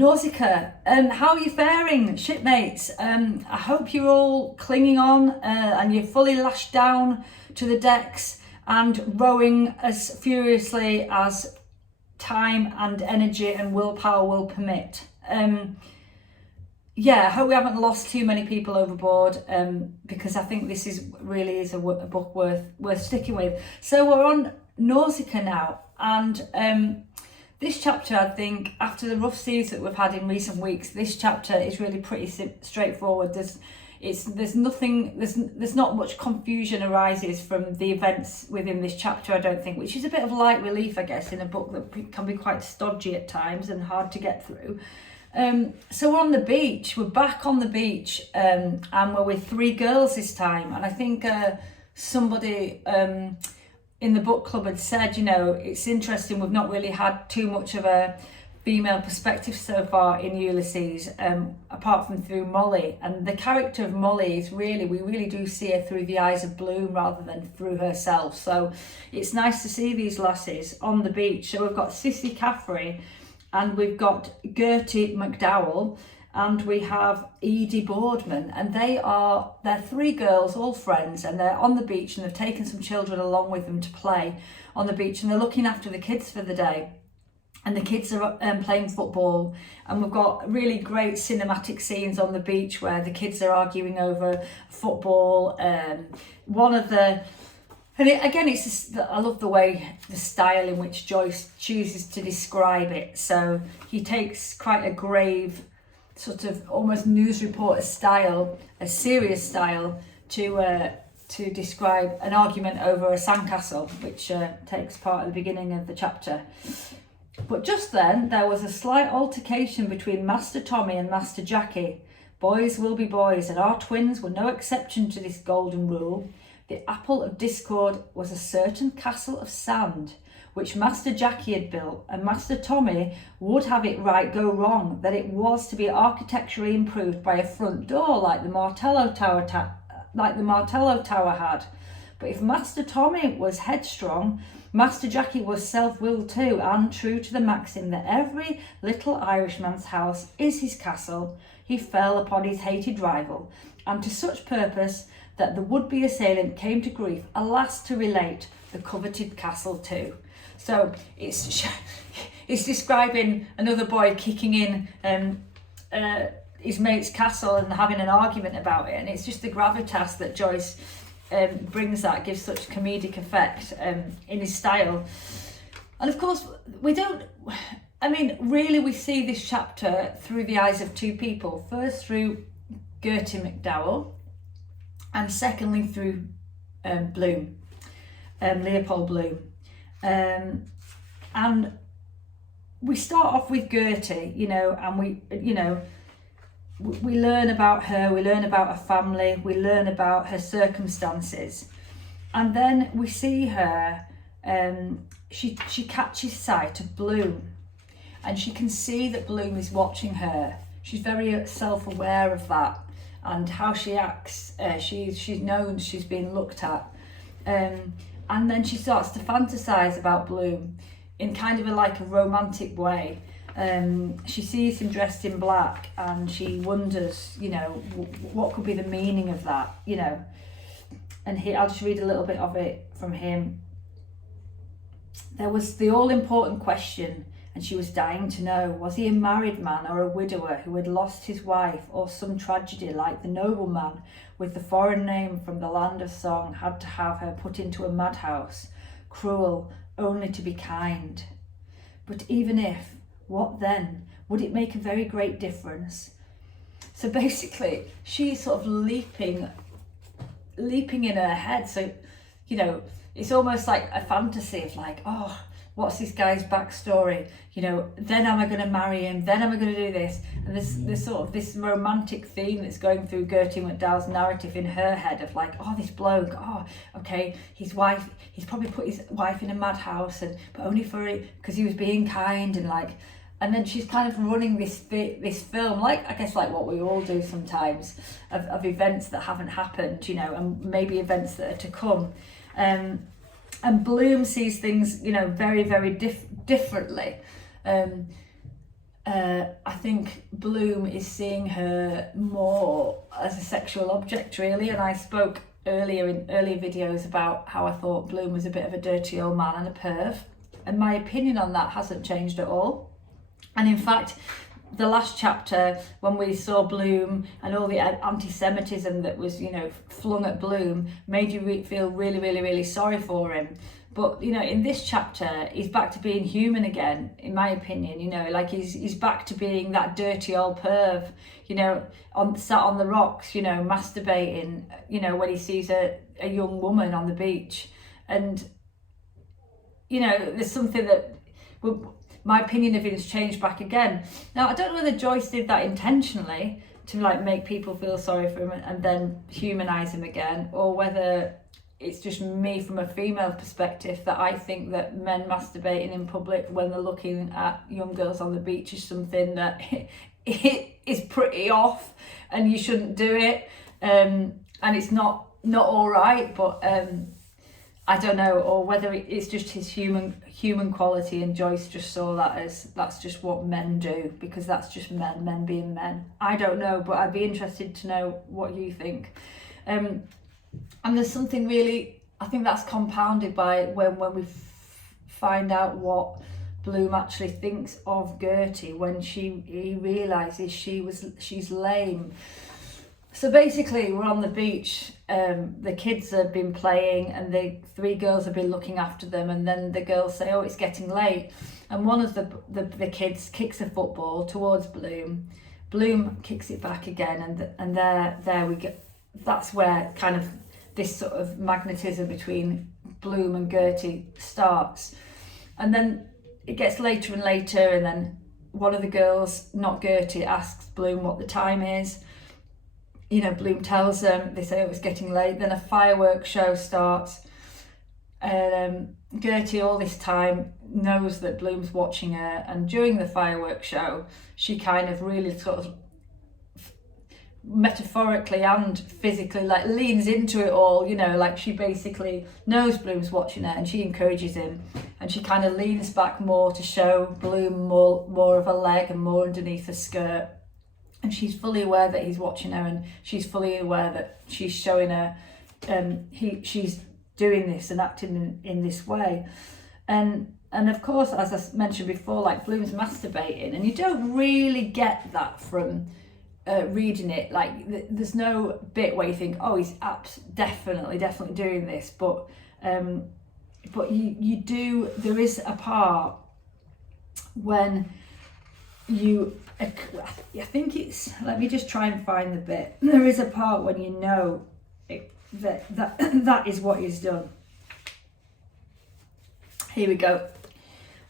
Nausicaa, how are you faring, shipmates? I hope you're all clinging on and you're fully lashed down to the decks and rowing as furiously as time and energy and willpower will permit. I hope we haven't lost too many people overboard, because I think this is a book worth sticking with. So we're on Nausicaa now, and this chapter, I think, after the rough seas that we've had in recent weeks, this chapter is really pretty straightforward. There's not much confusion arises from the events within this chapter, I don't think, which is a bit of light relief, I guess, in a book that can be quite stodgy at times and hard to get through. So we're on the beach. We're back on the beach, and we're with three girls this time. And I think somebody in the book club had said, it's interesting, we've not really had too much of a female perspective so far in Ulysses, apart from through Molly. And the character of Molly is we really do see her through the eyes of Bloom rather than through herself. So it's nice to see these lasses on the beach. So we've got Sissy Caffrey, and we've got Gertie McDowell, and we have Edie Boardman, and they're three girls, all friends, and they're on the beach, and they've taken some children along with them to play on the beach, and they're looking after the kids for the day. And the kids are playing football, and we've got really great cinematic scenes on the beach where the kids are arguing over football. I love the way, the style in which Joyce chooses to describe it. So he takes quite a grave, sort of almost news reporter style, a serious style, to describe an argument over a sandcastle, which takes part at the beginning of the chapter. But just then, there was a slight altercation between Master Tommy and Master Jackie. Boys will be boys, and our twins were no exception to this golden rule. The apple of discord was a certain castle of sand, which Master Jackie had built, and Master Tommy would have it right go wrong, that it was to be architecturally improved by a front door like the Martello Tower had. But if Master Tommy was headstrong, Master Jackie was self-willed too, and true to the maxim that every little Irishman's house is his castle, he fell upon his hated rival, and to such purpose that the would-be assailant came to grief, alas to relate, the coveted castle too. So it's describing another boy kicking in his mate's castle and having an argument about it, and it's just the gravitas that Joyce brings, that gives such comedic effect in his style. And of course we see this chapter through the eyes of two people. First through Gertie McDowell, and secondly through Bloom, Leopold Bloom. And we start off with Gertie, and we learn about her, we learn about her family, we learn about her circumstances, and then we see her, she catches sight of Bloom, and she can see that Bloom is watching her. She's very self-aware of that and how she acts. She's known she's being looked at, and then she starts to fantasize about Bloom in kind of a romantic way. She sees him dressed in black, and she wonders, what could be the meaning of that, And I'll just read a little bit of it from him. There was the all-important question, and she was dying to know, was he a married man or a widower who had lost his wife, or some tragedy like the nobleman with the foreign name from the land of song had to have her put into a madhouse, cruel only to be kind? But even if, what then? Would it make a very great difference? So basically, she's sort of leaping in her head. So, it's almost like a fantasy of what's this guy's backstory? Then am I going to marry him? Then am I going to do this? And there's sort of this romantic theme that's going through Gertie McDowell's narrative in her head of this bloke, he's probably put his wife in a madhouse, but only because he was being kind, and then she's kind of running this film, I guess what we all do sometimes, of events that haven't happened, and maybe events that are to come. And Bloom sees things, very, very differently. I think Bloom is seeing her more as a sexual object, really. And I spoke earlier in earlier videos about how I thought Bloom was a bit of a dirty old man and a perv. And my opinion on that hasn't changed at all. And in fact, the last chapter, when we saw Bloom and all the anti-Semitism that was, flung at Bloom, made you feel really, really, really sorry for him. But, in this chapter, he's back to being human again, in my opinion, like he's back to being that dirty old perv, sat on the rocks, masturbating, when he sees a young woman on the beach. And, there's something that, my opinion of him has changed back again. Now, I don't know whether Joyce did that intentionally to make people feel sorry for him and then humanise him again, or whether it's just me from a female perspective that I think that men masturbating in public when they're looking at young girls on the beach is something that it is pretty off and you shouldn't do it, and it's not all right, but I don't know, or whether it's just his human quality and Joyce just saw that as that's just what men do, because that's just men being men. I don't know, but I'd be interested to know what you think. And there's something really, I think that's compounded by when we find out what Bloom actually thinks of Gertie when he realises she's lame. So basically, we're on the beach. The kids have been playing, and the three girls have been looking after them. And then the girls say, "Oh, it's getting late." And one of the kids kicks a football towards Bloom. Bloom kicks it back again, and there we get. That's where kind of this sort of magnetism between Bloom and Gertie starts. And then it gets later and later, and then one of the girls, not Gertie, asks Bloom what the time is. Bloom tells them, they say, "Oh, it's getting late." Then a fireworks show starts. Gertie all this time knows that Bloom's watching her, and during the fireworks show, she kind of really sort of metaphorically and physically leans into it all, like she basically knows Bloom's watching her and she encourages him, and she kind of leans back more to show Bloom more of a leg and more underneath her skirt. And she's fully aware that he's watching her, and she's fully aware that she's showing her she's doing this and acting in this way. And of course, as I mentioned before, Bloom's masturbating, and you don't really get that from reading it. There's no bit where you think, oh, he's definitely doing this, but you do. There is a part when I think it's, let me just try and find the bit. There is a part when you know that is what he's done. Here we go.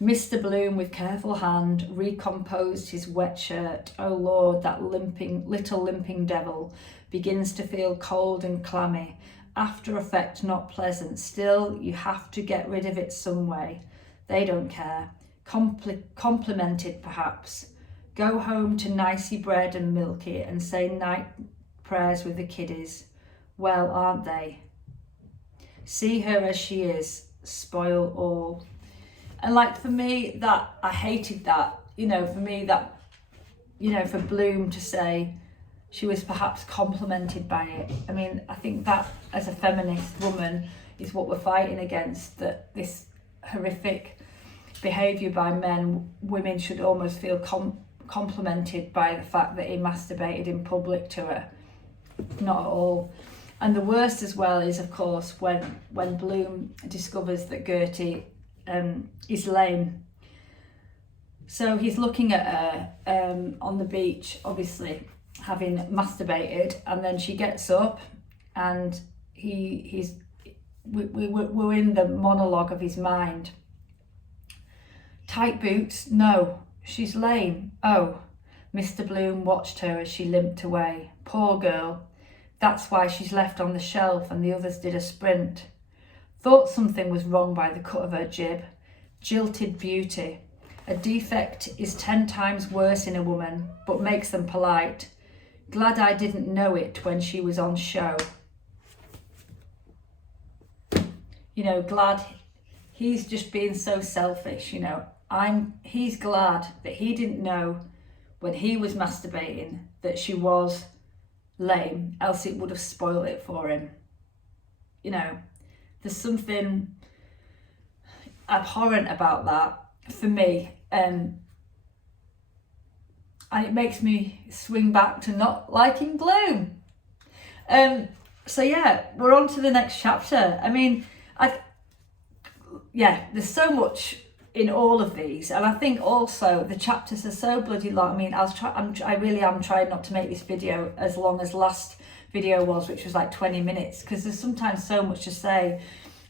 Mr. Bloom, with careful hand, recomposed his wet shirt. Oh Lord, that little limping devil begins to feel cold and clammy. After effect not pleasant. Still, you have to get rid of it some way. They don't care. Complimented, perhaps. Go home to nicey bread and milky and say night prayers with the kiddies. Well, aren't they? See her as she is. Spoil all. And for me, that I hated that, for me that, for Bloom to say she was perhaps complimented by it. I mean, I think that as a feminist woman is what we're fighting against, that this horrific behaviour by men, women should almost feel complimented by the fact that he masturbated in public to her. Not at all. And the worst as well is, of course, when Bloom discovers that Gertie is lame. So he's looking at her on the beach, obviously having masturbated, and then she gets up, and we're in the monologue of his mind. Tight boots? No, she's lame. Oh, Mr. Bloom watched her as she limped away. Poor girl. That's why she's left on the shelf and the others did a sprint. Thought something was wrong by the cut of her jib. Jilted beauty. A defect is 10 times worse in a woman, but makes them polite. Glad I didn't know it when she was on show. Glad he's just being so selfish, he's glad that he didn't know when he was masturbating that she was lame, else it would have spoiled it for him. You know, there's something abhorrent about that for me, and it makes me swing back to not liking Bloom. So yeah, we're on to the next chapter. I mean, there's so much in all of these, and I think also the chapters are so bloody long. I mean, I really am trying not to make this video as long as last video was, which was like 20 minutes, because there's sometimes so much to say,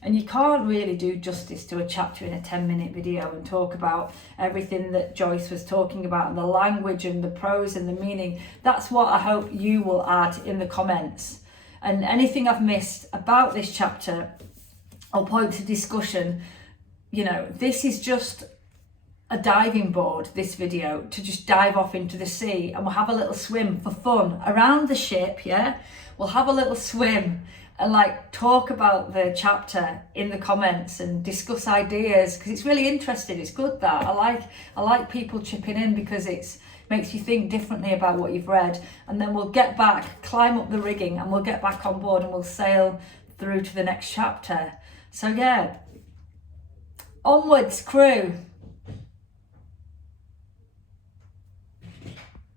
and you can't really do justice to a chapter in a 10-minute video and talk about everything that Joyce was talking about, and the language and the prose and the meaning. That's what I hope you will add in the comments, and anything I've missed about this chapter, I'll point to discussion. You know, this is just a diving board, this video, to just dive off into the sea, and we'll have a little swim for fun around the ship. Yeah, we'll have a little swim and like talk about the chapter in the comments and discuss ideas, because it's really interesting. It's good that I like people chipping in, because it makes you think differently about what you've read, and then we'll get back, climb up the rigging, and we'll get back on board and we'll sail through to the next chapter. So yeah, onwards, crew.